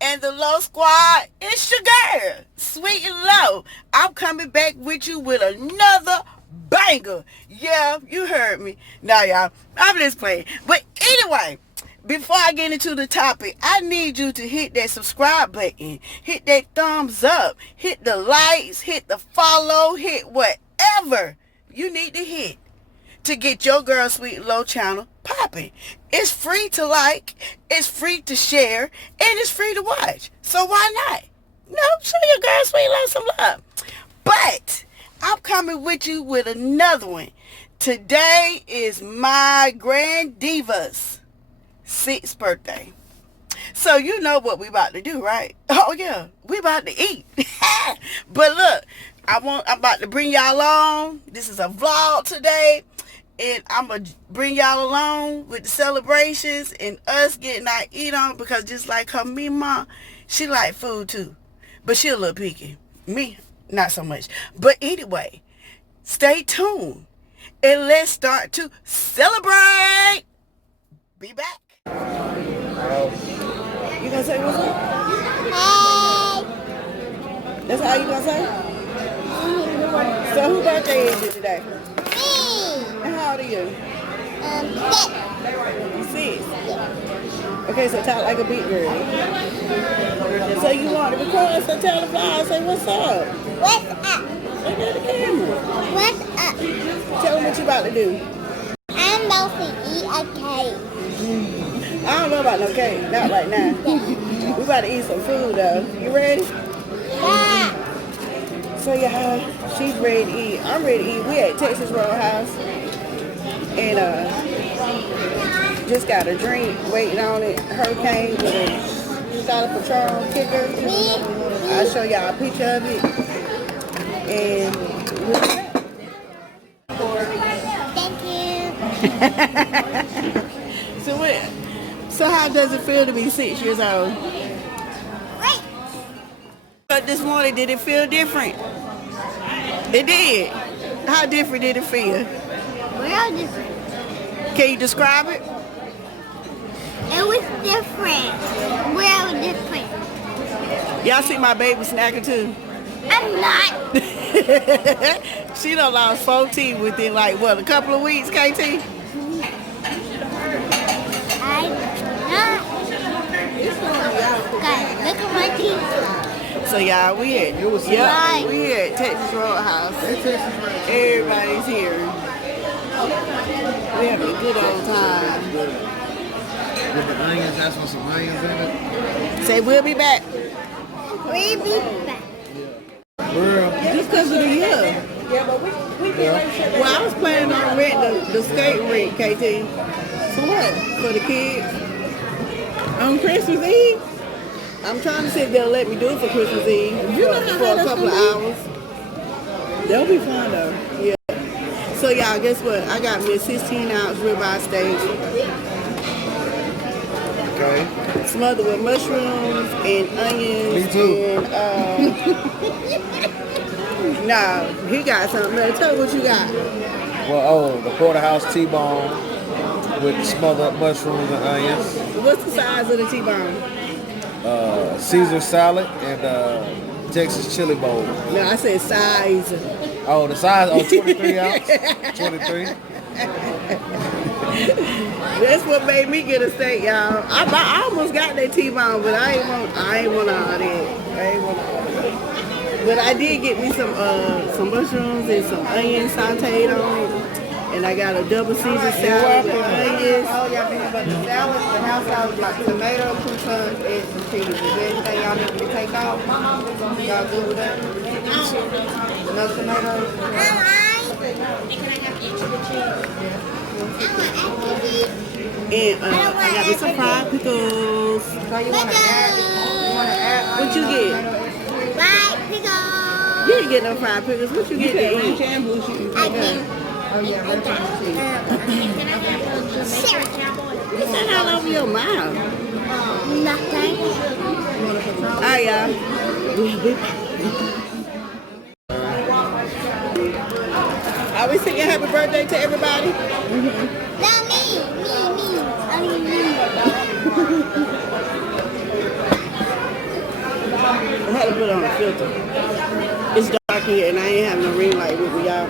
and the Low Squad. It's your girl, Sweet and Low. I'm coming back with you with another banger. Yeah, you heard me. Now, y'all, I'm just playing. But anyway, before I get into the topic, I need you to hit that subscribe button, hit that thumbs up, hit the likes, hit the follow, hit whatever you need to hit to get your girl Sweet and Low channel popping. It's free to like, it's free to share, and it's free to watch. So why not? No, show your girl Sweet and Low some love. But I'm coming with you with another one. Today is my grand diva's 6th birthday. So you know what we about to do, right? Oh yeah, we about to eat. But look, I'm about to bring y'all along. This is a vlog today. And I'm going to bring y'all along with the celebrations and us getting our eat on, because just like her mama, she like food too. But she a little picky. Me, not so much. But anyway, stay tuned. And let's start to celebrate. Be back. You gonna say what's up? Hey. That's how you gonna say? So whose birthday is it today? And how old are you? 6. Okay, so talk like a big girl. So you want to record, so tell the vlog, say what's up. What's up? Look at the camera. What's up? Tell them what you about to do. I'm about to eat a cake. I don't know about no cake, not right now. We about to eat some food though. You ready? Yeah. So y'all, she's ready to eat. I'm ready to eat. We at Texas Roadhouse. And just got a drink, waiting on it. Hurricane with a shot of Patron kicker. I'll show y'all a picture of it. And we'll be Thank you. So how does it feel to be 6 years old? Great. But this morning, did it feel different? It did. How different did it feel? Real different. Can you describe it? It was different. Real different. Y'all see my baby snacking too? I'm not. She done lost 4 teeth within like, what, a couple of weeks, KT? I'm not. God, look at my teeth. So y'all, we at Texas Roadhouse. Everybody's here. We having a good old time. With the onions, that's with some onions in it. Say we'll be back. We'll be back. Just because of the year. Well, I was planning on renting the skate rink, KT. For what? For the kids. On Christmas Eve? I'm trying to see if they'll let me do it for Christmas Eve for a couple of hours. They'll be fun though. Yeah. So y'all, guess what? I got me a 16-ounce ribeye steak. Okay. Smothered with mushrooms and onions. Me too. And, nah, he got something. Tell me what you got. Well, the porterhouse T-bone with smothered mushrooms and onions. What's the size of the T-bone? Caesar salad and Texas chili bowl. No, I said size. Oh, the size? Oh, 23 ounce. 23. That's what made me get a steak, y'all. I almost got that T-bone, but I ain't want all that. But I did get me some mushrooms and some onions sauteed on it. And I got a double Caesar salad with onions. Oh, y'all been about the salad, the house salad, like tomato, croutons, and some cheese. Is there anything y'all need me to take off? Y'all good with that? No tomatoes? And I got me some fried pickles. So you want to add What you get? Fried pickles. You didn't get no fried pickles. What you get to eat? and blue cheese? I do. Oh, yeah, red cheese. What's that all over your mouth? Nothing. All right, y'all. Are we singing happy birthday to everybody? Not me. Only me. had to put on a filter. It's dark here and I ain't have no ring light with me, y'all.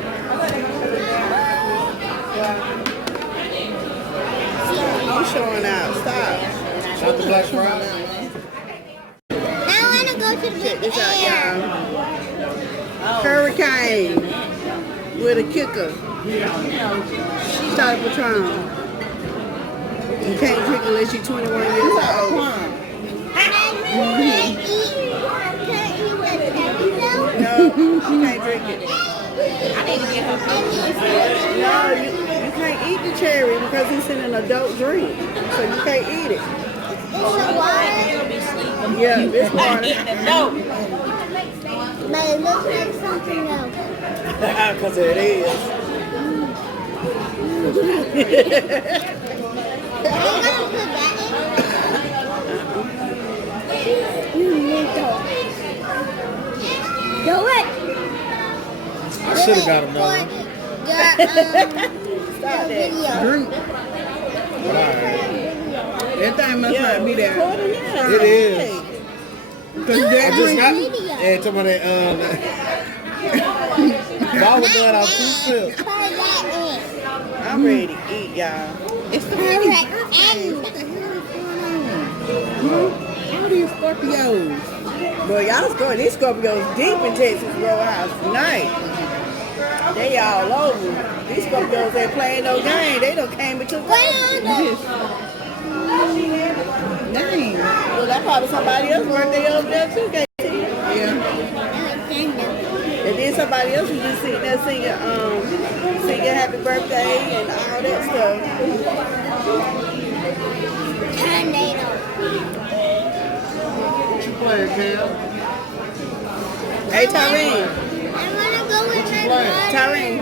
I'm showing out. Stop. Shot the black fries. I want to go to the Check big this out, air. y'all. Hurricane with a kicker. Shot of Patron. You can't drink unless you're 21 years old. Can I eat the cherry though? No, she can't drink it. No, you can't eat the cherry because it's in an adult drink. So you can't eat it. It's a water, Yeah, this water. but it looks like something else. Because it is. I'm gonna put that in. Do it. I should have got another one. Your Stop that. video. Drink. But alright. That thing must not be there. It is. Because I that just got. video. Yeah, talking about that. If I was done, I was too still. Put that in. I'm ready to eat, y'all. It's the Put that in. All these Scorpios. Boy, y'all scoring these Scorpios deep in Texas Roadhouse tonight. They all over. These Scorpios ain't playing no game. They done came into this. Dang. Well, that's probably somebody else's birthday over there too, KT. Yeah. And then somebody else who just sitting there singing happy birthday and all that stuff. Tornado. What you playing, Cam? Hey, Tyrene. I want to go with my playing? brother. Tyrene.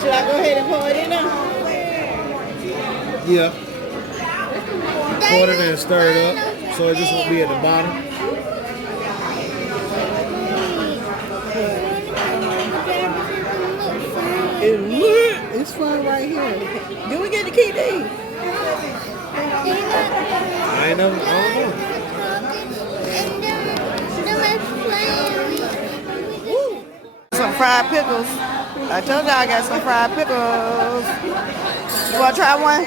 Should I go ahead and pour it in now? Yeah. Pour it in and stir it up so it just won't be at the bottom. It's fun right here. Do we get to keep these? I ain't never. I don't know. Some fried pickles. I told y'all I got some fried pickles. You want to try one?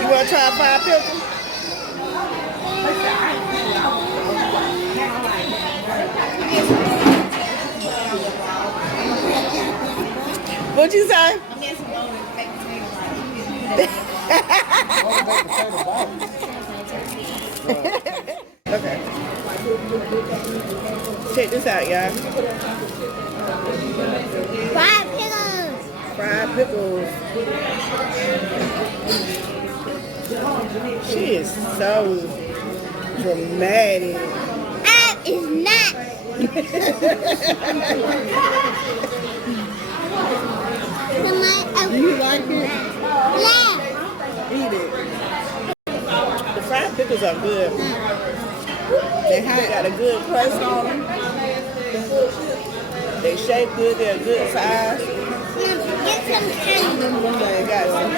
You want to try fried pickles? What'd you say? Okay. Check this out, y'all. Fried pickles. Fried pickles. She is so dramatic. That is not. Do you like it? Yeah. Eat it. The fried pickles are good. They got a good crust on them. They shape good. They're a good size. Get some candy. They got some.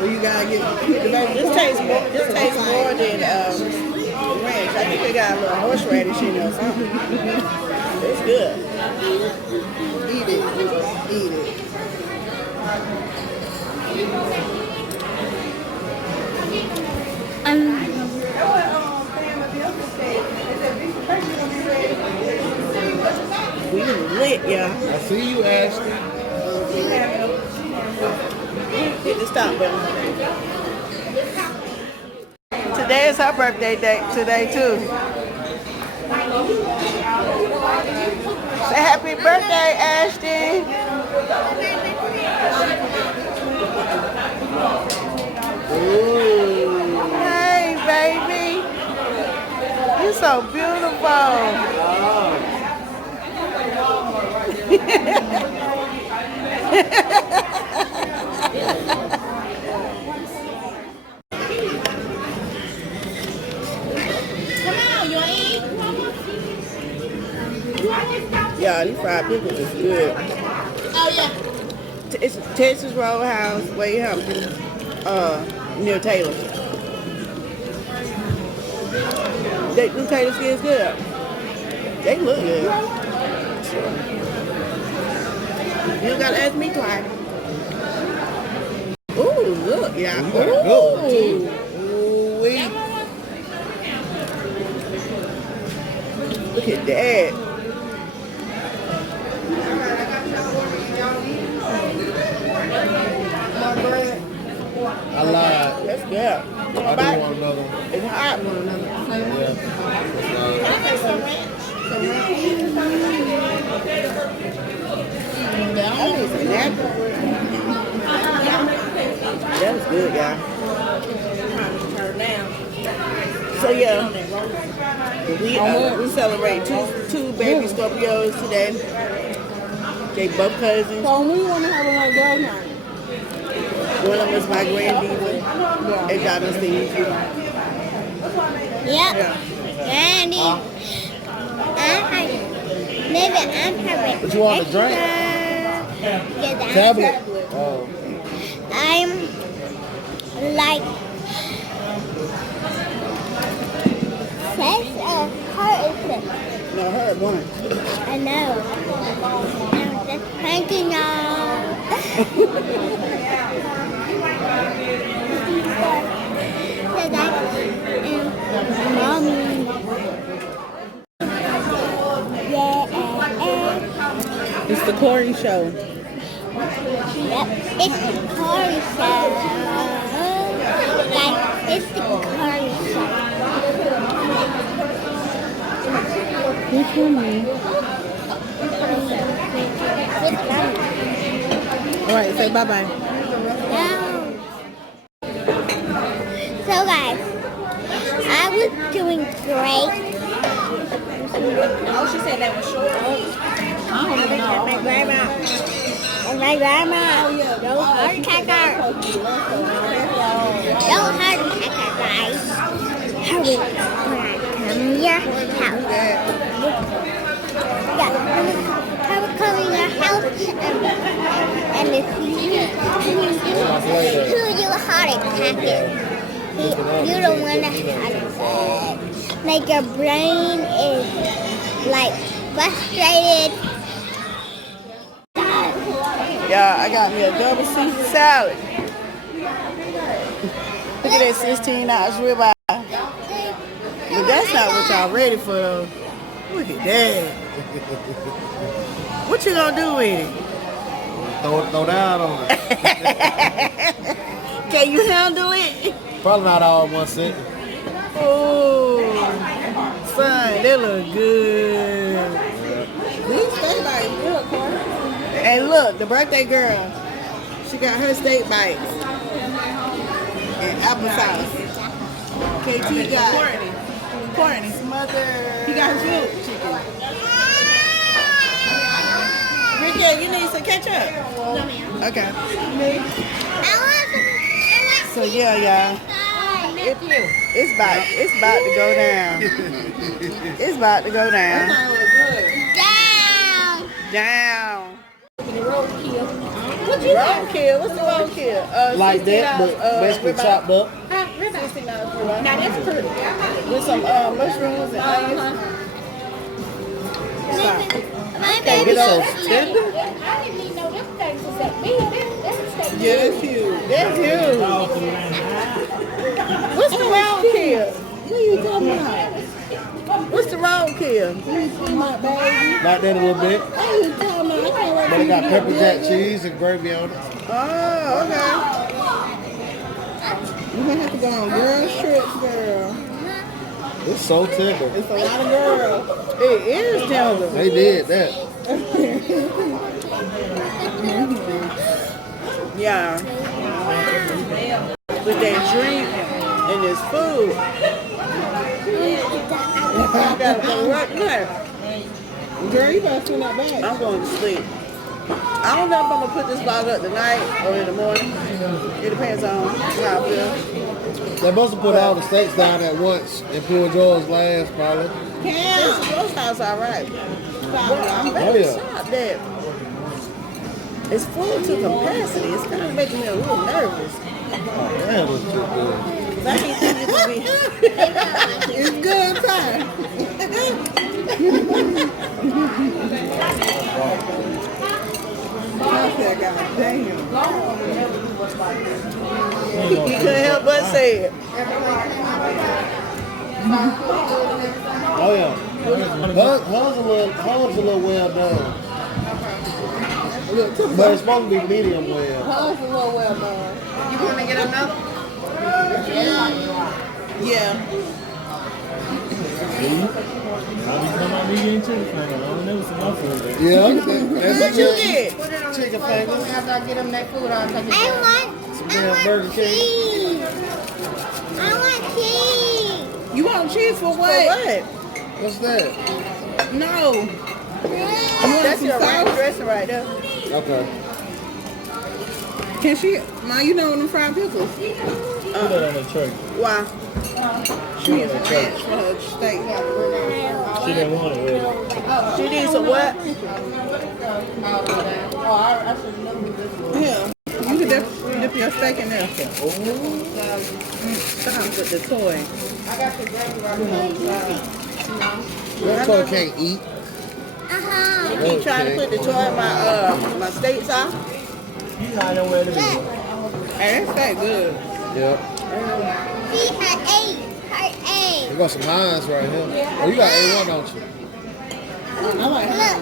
Well, you gotta get. This tastes more than ranch. I think they got a little horseradish in there or something. It's good. Eat it. Eat it. We lit, y'all. I see you, Ashley. Hit the stop button. Today is her birthday day today too. Say happy birthday, Ashton. Hey, baby. You're so beautiful. Yeah, these fried pickles is good. Oh, yeah. It's Texas Roadhouse, Wade Hampton, near Taylor. them tater skins good. They look good. You don't gotta ask me twice. Ooh, look, yeah. Ooh. Ooh-wee. Look at that. I lied. That's good. I do want another one. It's hot. Yeah. I need some napkins. That was good, y'all. So yeah, we celebrate two baby Scorpios today. They both cousins. So we want to have another girls' night. One of them is my granddiva, and Donna Steve. Yep. Randy. Maybe I'm having. What you want to drink? Yeah, Tablet. Oh. I'm like says heart is it? No, her one. I know. I'm just pranking y'all. Says I am mommy. Yeah. It's the Corey show. Yep, it's the Corey show. Like, it's the Corey show. Who's your name? With mommy. All right, say bye-bye. No. So guys, I was doing great. Oh, she said that was short. I don't even know. My grandma. And my grandma. Don't heart attack her. Don't heart attack her, guys. Hurry when I come to your house. Yeah, I will come to your house and if who you heart attack it. You don't want to heart attack. Like your brain is like frustrated. Yeah, I got me a double Caesar salad. Look at that 16-ounce ribeye. But that's not what y'all ready for, though. Look at that. What you gonna do with it? Throw down on it. Can you handle it? Probably not all in one set. Oh, son, they look good. These steak bites good, Corey. And look, the birthday girl, she got her steak bites and applesauce. KT got Courtney smothered. He got her food chicken. Ricky, you need some ketchup? Okay. So yeah, y'all. It's about to go down. It's about to go down. Down. Down. What you roadkill? What's the roadkill? Like that, but basically chopped up. Now that's pretty. With some mushrooms and onions. Stop. My Get baby. those tender. I didn't even know this thing was that big. That's Yeah, that's huge. That's huge. What's the roadkill? What are you talking about? What's the roadkill? Like that a little bit. What are you talking about? But it got pepper jack cheese and gravy on it. Oh, okay. You're gonna have to go on girls trips, girl. It's so tender. It's a lot of girls. It is tender. They did that. Yeah. With that drink and this food. I gotta go right now. Girl, you better send that back. I'm going to sleep. I don't know if I'm gonna put this vlog up tonight or in the morning. It depends on how I feel. They must have put all the steaks down at once and pulled yours last, probably. Yeah, those house all right. But I'm very shocked that it's full to capacity. It's kind of making me a little nervous. That was too good. I didn't think it would be. It's good time. Damn. He couldn't help but say it. Oh yeah. Hers a little well done. But it's supposed to be medium well. Hers a little well done. You want to get another? Yeah. Yeah. What you get? Chicken fingers. After I get them that food, I'll take it. I want Burger King. cheese. I want cheese. You want cheese for what? What's that? No. You want That's some your right sauce? dressing right there. Okay. Can she? Ma, you know them fried pickles? Put that on the tray. Why? She needs some ranch for her steak. She didn't want it really. She needs some what? Yeah. You can dip your steak in there. Stop with the toy. That toy can't eat. Uh-huh. Keep trying to put the toy in my steak sauce. He's not nowhere to be. And that's that good. Yep. See, her eight. You got some Heinz right here. Oh, you got A1, don't you? I like it. Look.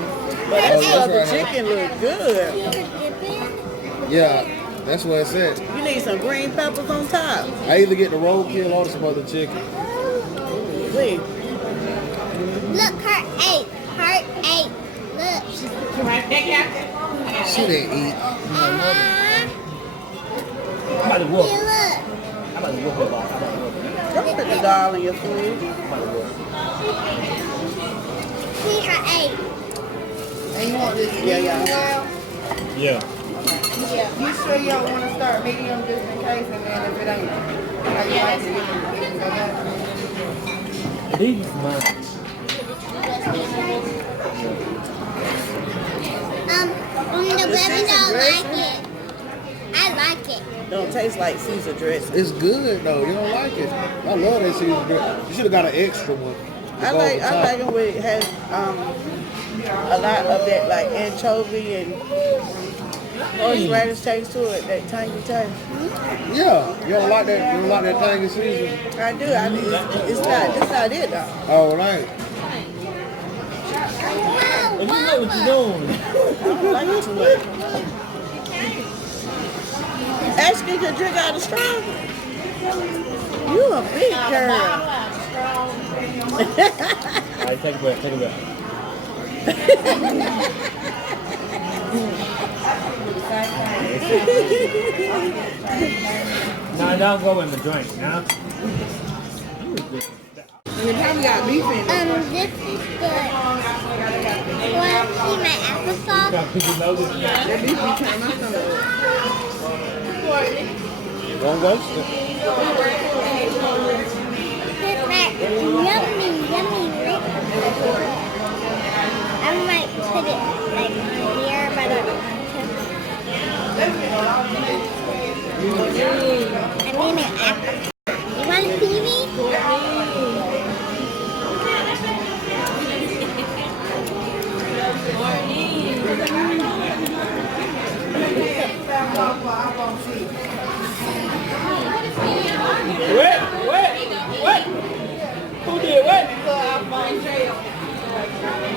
But that Oh, that's other right. chicken look good. Yeah, that's what it said. You need some green peppers on top. I either get the roadkill or some other chicken. Wait. Look, her eight. Her eight. Look. She didn't eat. Uh-huh. I'm about to See, whoop. look. I'm about to whoop her ball. Don't put the doll in your food. See, her eight. Yeah. Yeah. You sure you don't want to start medium just in case, and then if it ain't, how you like it, you can go back. These is mine. The baby don't like it. I like it. Don't taste like Caesar dressing. It's good though. You don't like it. I love that season dressing. You should have got an extra one. I like it when it has a lot of that like anchovy and horseradish taste to it, that tangy taste. Yeah. You don't like that. You don't like that tangy season. I do. It's not it though. Oh, right. And you know what you're doing. I don't like it too much. Actually, you can drink out of straw. You a big girl. All right, take a breath. Take a breath. Now don't go in the drink. Now. You probably got beef in it. This is good. Want to see my applesauce? Got people know this. That beef be turning my stomach up. Don't go. It's like yummy, right? I might put it like here, but I mean an apple. You want to see me? What? Who did what?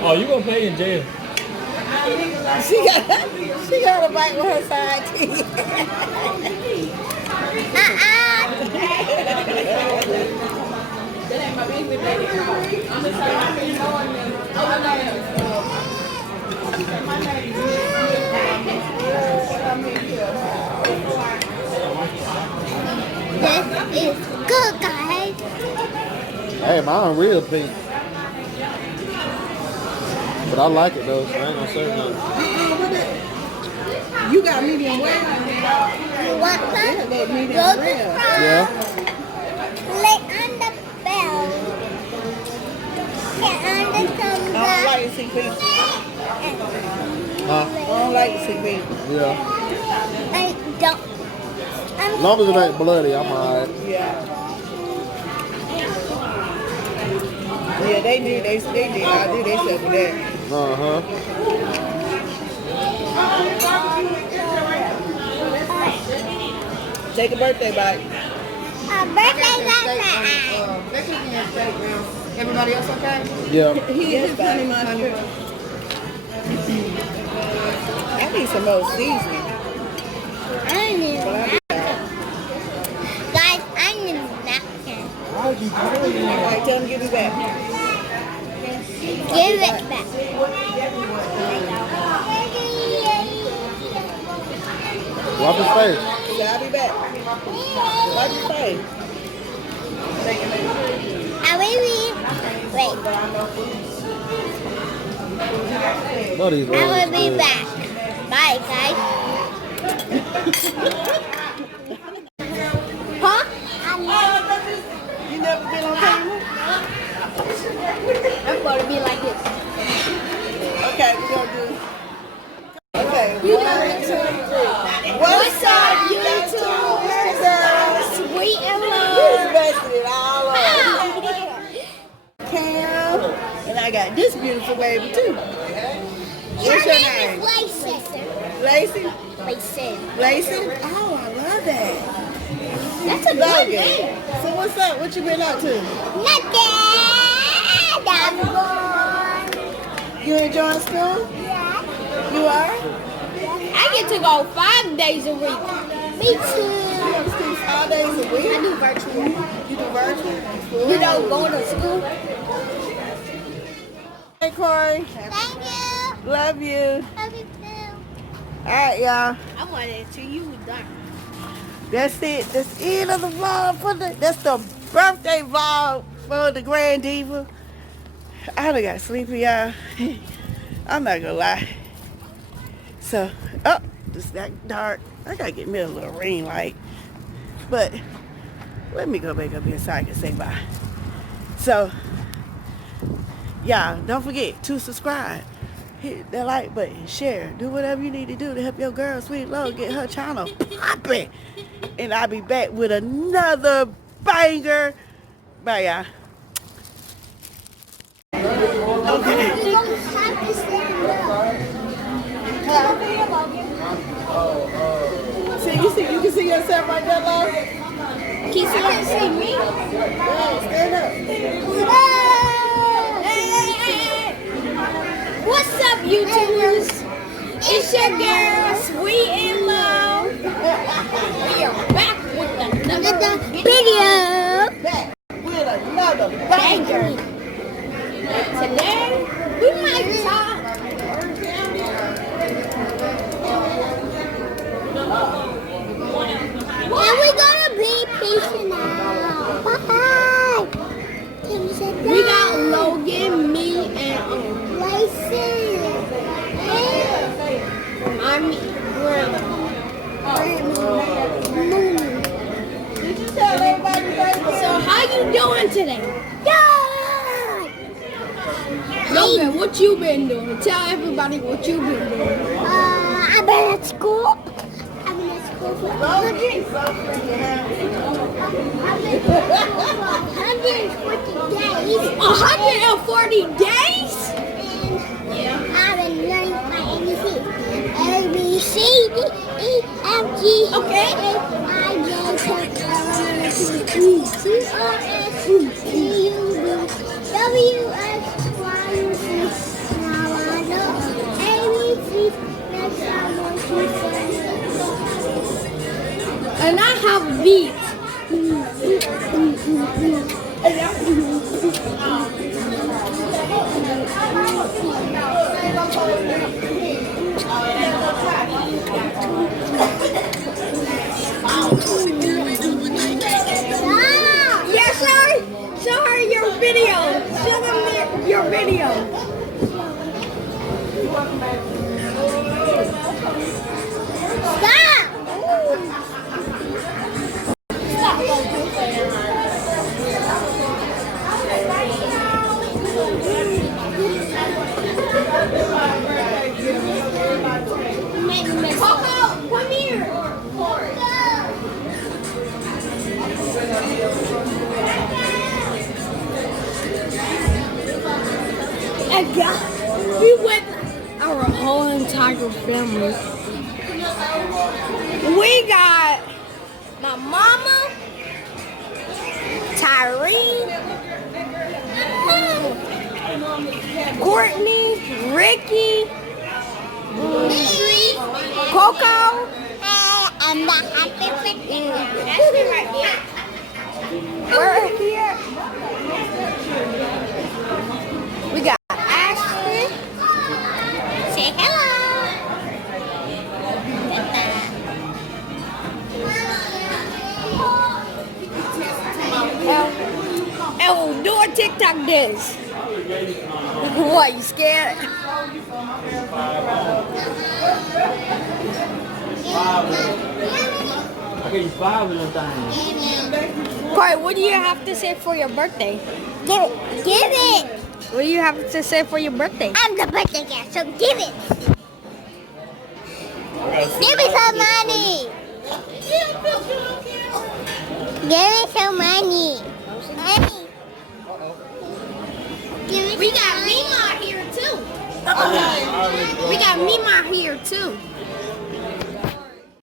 Oh, you gonna pay in jail? She got a bite with her side teeth. This is good, guys. Hey, mine real pink. But I like it though, so I ain't gonna say nothing. You got medium well. You want some? Medium Go to Yeah. rare. Click on the bell. Click on the thumbs I don't up. like to see beef. Huh? I don't like to see beef. Yeah. I don't. As long as it ain't bloody, I'm alright. Yeah. Yeah, they did. They did. I did. They said for that. Uh-huh. Take a birthday bite. Birthday last They're cooking your steak now. Everybody else okay? Yeah. He is honey mustard. I need some more seasoning. I need a napkin. Guys, I need a napkin. All right, tell him give it back. Give it back. Wipe his face. Say, I'll be back. Wipe your face. I will be. Wait. What these I will oranges be good. back. Bye, guys. Huh? You never been on camera? I'm going to be like this. Okay, we're going to do. Okay. You one, know two, three. What's up, YouTubers? Sweet and He's love. messing it all up. Cam. And I got this beautiful baby too. What's your name? Lacey. Lacey? Lacey. Lacey? Oh, I love that. That's a good Logan. name. So what's up? What you been up to? Nothing. I'm born. You enjoying school? Yeah. You are? I get to go 5 days a week. Me too. You go to school 5 days a I week? do virtual. You do virtual? You know, going to school. Hey, Corey. Thank you. Love you. Love you too. All right, y'all. I wanted to you done. That's it. That's the end of the vlog that's the birthday vlog for the Grand Diva. I done got sleepy, y'all. I'm not gonna lie. So, it's that dark. I gotta get me a little ring light. But let me go back up here so I can say bye. So, y'all, don't forget to subscribe. Hit that like button, share, do whatever you need to do to help your girl, Sweet Love, get her channel popping. And I'll be back with another banger. Bye, y'all. Okay. See, you can see yourself right there, Love? Can you see me? Yeah, stand up. What's up, YouTubers? It's your girl, Sweet and Love. We are back with another Video. Back with another banger. Today, we might talk. And we're gonna be patient now. Bye. Can you say We got Logan, me, and Lacey. I'm Grandma. Did you tell everybody birthday? So how you doing today? Good. Logan, what you been doing? Tell everybody what you been doing. I've been at school. I've been at school for 140 days. 140 days? And I've been learning my ABC. A, B, C, D, E, F, G, Okay. H, I, J, K, L, M, N, O, P, Q, R, S, T, U, V, W, X, Y, Z. Now I know ABC. Next I want to say. And I have beats. Yeah, show her your video. Show them your video. Stop! Coco, come here. And yeah, we went our whole entire family. We got my my mama, Tyree, Courtney, Ricky, Coco. I'm the happy birthday. That's me right there. We're here. We got Ashley. Say hello. And we'll do a TikTok dance. What, you scared? I gave you 5 of them things. Corey, what do you have to say for your birthday? Give it. Give it. What do you have to say for your birthday? I'm the birthday guest, so give it. Give me some money. Give me some money. Money. Give me We some got money. Mima here too. We got Mima here too.